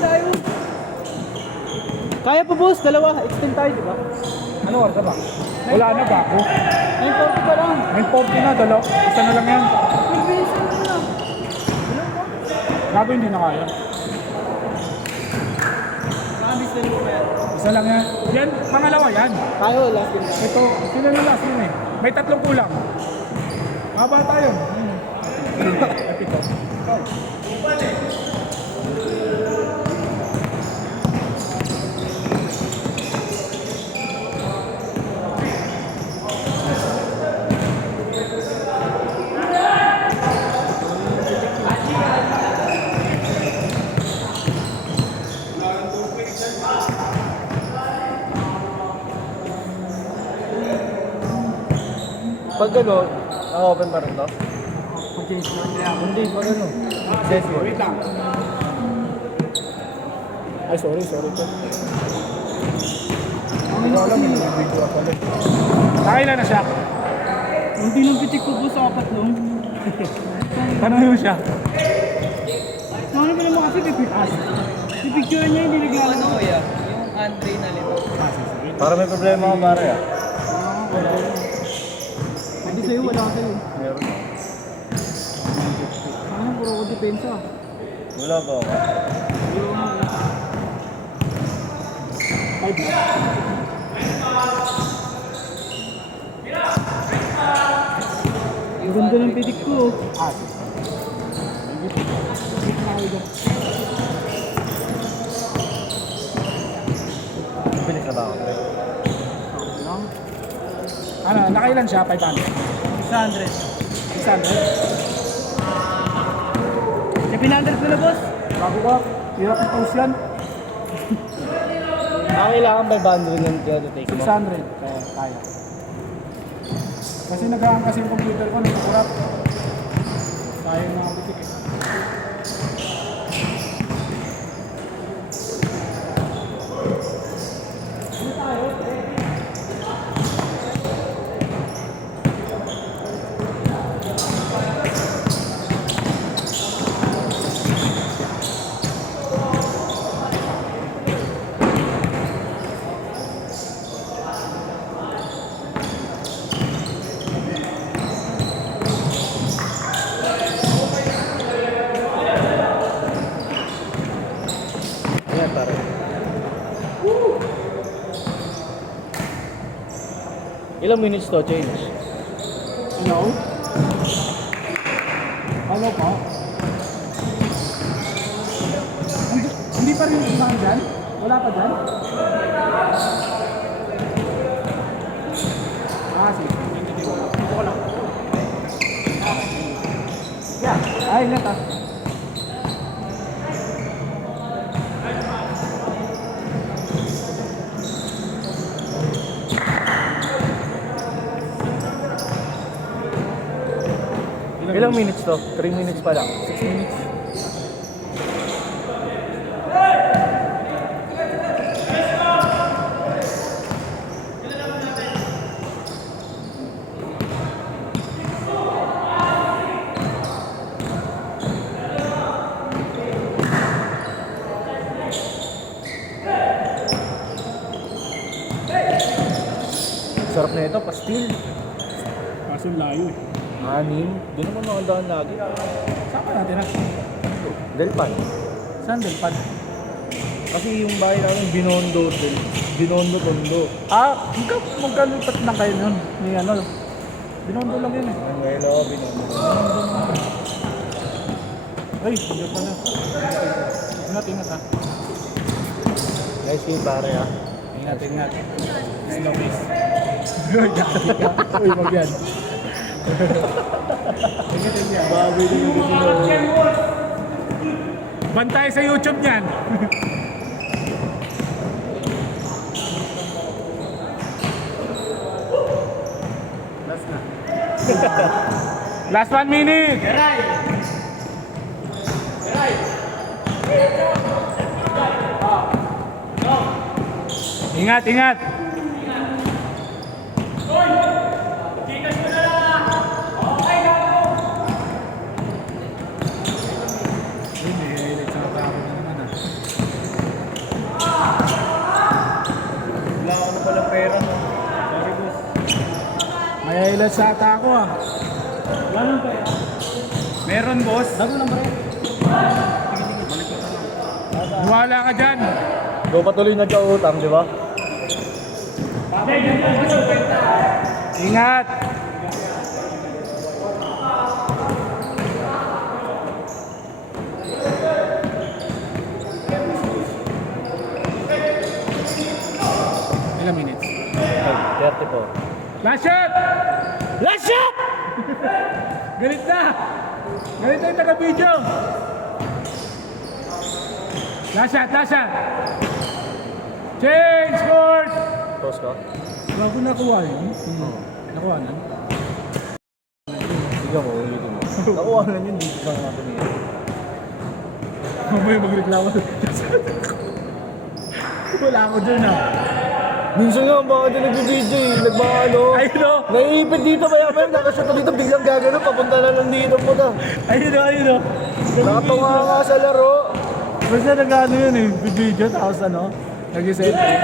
tayo. Kaya pa boss, dalawa. Extend tayo, di ba? Ano order ba? Wala na ba ako? 940 pa lang. 940 na, dalaw. Isa na lang yan. Pagbisan mo na. Gago hindi na kaya. Nakabis na mo kaya. Isa lang yan. Yan, pangalawa yan. Tayo, last game na. Ito, sila na last yun eh. May tatlong kulang. Maba tayo. Ito. Pag ano, naka-open pa rin to? Okay, Hindi, pag ano. Yes, wait lang. Ay, sorry po. Hindi ko alam yung video ako ulit. Nakailan na siya? Hindi nang pitik ko po sa apat nung. Tanongin mo siya. Ano ba naman kasi pipikas? Pipicture niya hindi naglalaro. Ano kuya? Yung Andre na lito. Para may problema ka pare ah. Hindi sa'yo, wala ka sa'yo. Meron. Ano, puro ko depensa. Wala ba ako? Ang ganda ng pitik ko. Bilis na ba ako? Ano, nakailan siya? 500? 600. 600? Sa 500 ko na boss. Bago ka? Hirap ang post yan? Ang kailangan 500 lang kaya take mo. 600. Kaya. Kasi nag-aang kasi yung computer ko, nagkakurap. Kaya na ako bitik eh. Ayan pare. Ilang minutes to change? Ano? Ano pa? Hindi pa rin umahan dyan? Wala pa dyan? Sige. Dito ko lang. Yeah. Ay, ingat ah. Ilang minutes to? 3 minutes pa lang. 6 minutes. Sarap na ito, pastil. Kaso layo eh. Anim. Doon naman makandaan lagi. Saan ka natin ah? Delpan. Saan Delpan? Kasi yung bahay namin, Binondo. Binondo, Tondo. Magkalupat na kayo nun. May ano. Binondo lang yun eh. Ang hello, Binondo. Ay, hindi pa na. Ingat ha. Nice yung pare ah. Ingat. Slow pace. Uy, wag yan. Ingat. Baboy din yung gusto. Bantay sa YouTube niyan. Last na. Last 1 minute. Ingat. Hindi, highlight sa tao na naman ah. Nagulat sa ata ako ah. Ganun pa. Meron, boss. Dago lang ba rin? Wala ka dyan. Go patuloy nagkautang, di ba? Ingat. Ilang minutes? 34. Last shot! Last shot! Galit na! Galit na yung taga-video! Last shot! Last shot! Change court! Toss ka? Bago nakuha yun. Nakuha na. Bigyan mo, ulitin mo. Nakuha na yun, dito pa natin yun. Mamaya magreklamo. Wala ako dyan ah. Minsan nga, baka din nag-video eh. Nagbaano. Ayun o! Naiipit dito, maya-maya nakashot na dito, biglang gagano, papunta na lang dito po na. Ayun o! Ayun o! Nakatunga nga sa laro. Basta nag-ano yun eh. Video tapos ano. Nag-cellphone.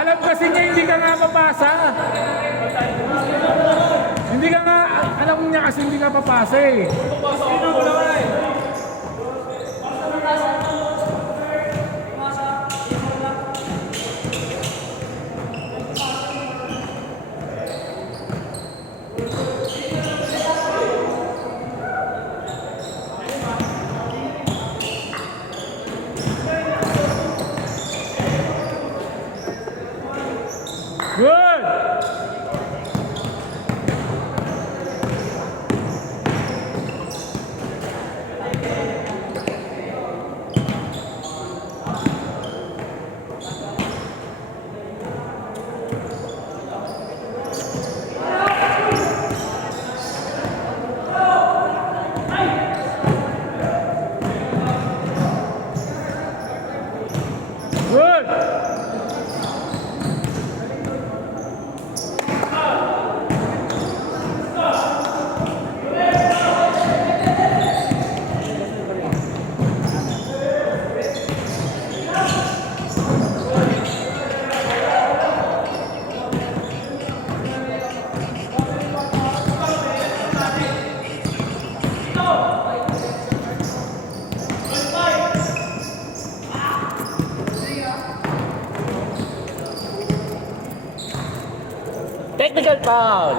Alam kasi niya hindi ka nga papasa. Hindi ka nga, alam niya kasi hindi ka papasa eh. Good! Good! Technical foul!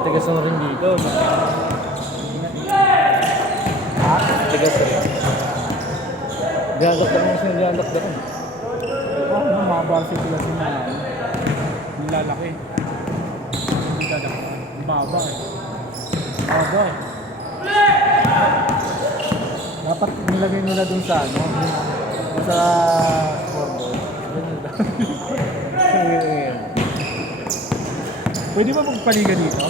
Tigas na rin dito. Ha? Tigas na rin. Dihandak na rin siya, dihandak na rin. Oh, mababa sila sila. Nilalaki. Nilalaki. Baba eh. Baba eh. Dapat nilagay nila dun sa ano, dun sa scoreboard. Ganun lang. Pwede ba magpaliga dito?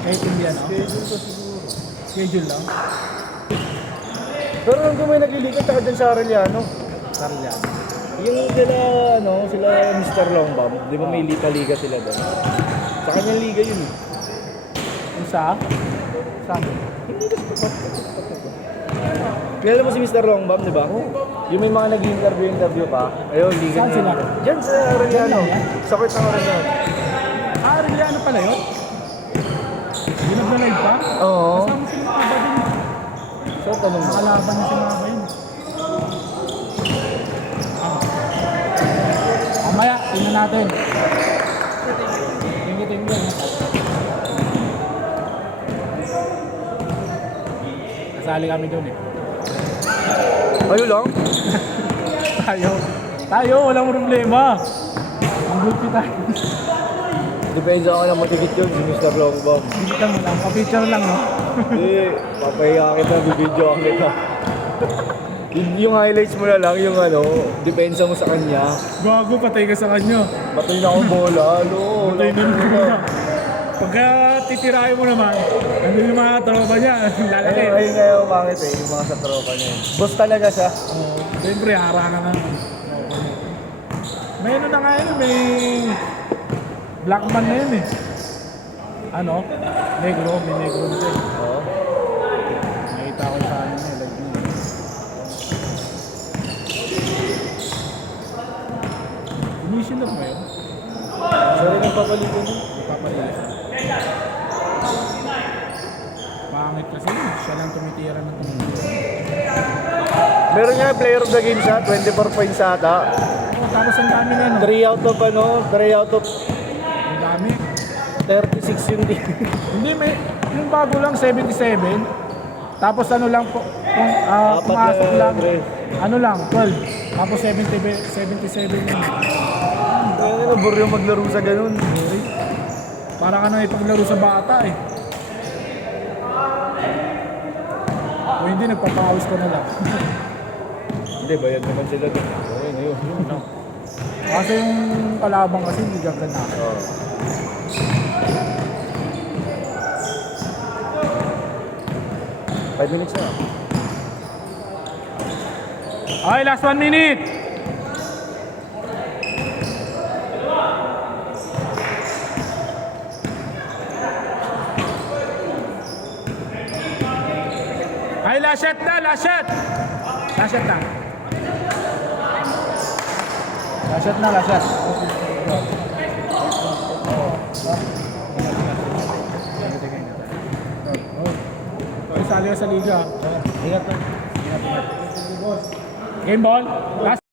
Kahit hindi ano? Schedule ko siguro. Schedule lang? Pero nung may naglilikat ako dyan sa Arellano. Sarili yan. Yung sila, ano, sila Mr. Longbam, di ba may liga sila doon? Sa kanyang liga yun eh. Yung sa? Saan? Hindi kasi kilala mo si Mr. Longbam, di ba? Yung may mga nag-interview pa. Ayun, liga Saan niya. sila? Diyan sa Arellano. Diyan? Sa court ng Arellano. Ah, Arellano pala yun? Hindi nag-live pa? Oo. Kasama si Maba din. So, tanong mo. Nakalaban niya si Maba yun. Mamaya, tingnan natin. Tingnan. Kasali kami doon eh. Kayo lang? Tayo, walang problema. Ang gulpi tayo. Depende ako na matigit yun, si Mr. Longbam. Hindi ka mo lang, pa-picture lang no? Hindi, papahiya kita, bibidyo ako kita. Yung highlights mo na lang, yung ano, depensa mo sa kanya. Gago, patay ka sa kanya. Batay na akong bola, ano. Patay na naman. Pagka titirahin mo naman, andun yung mga tropa niya, lalaki. Ayun nga yung pangit eh, yung mga sa tropa niya. Boss talaga siya. Oo, siyempre, harangan na. May ano na nga yun, may black man na yun eh. Ano? Negro, may negro na siya. Oo. Mission lang ba yun? Siya rin ang papalitan niya. Papalitan. Pangit kasi yun. Siya lang tumitira ng tumitira. Meron nga player of the game siya, 24 points ata. Oh, tapos ang dami na no? 3 out of 'Ang dami. 36 yung di. Hindi, may yung bago lang 77. Tapos ano lang po, kung pumasok lang, ano lang, 12. Tapos 77 yun. Kaya nabor yung maglaro sa ganun. Para ka na ipaglaro sa bata eh. O hindi, nagpapawis ko na lang. Hindi, bayad naman sila doon. Okay na yun. No. Kasi yung kalabang kasi hindi gagana. Oh. Five minutes na. Okay, last 1 minute. Ay, last shot na, last shot. Last shot na. Last shot na, last shot. Isali ka sa liga. Ingat. Game ball. Last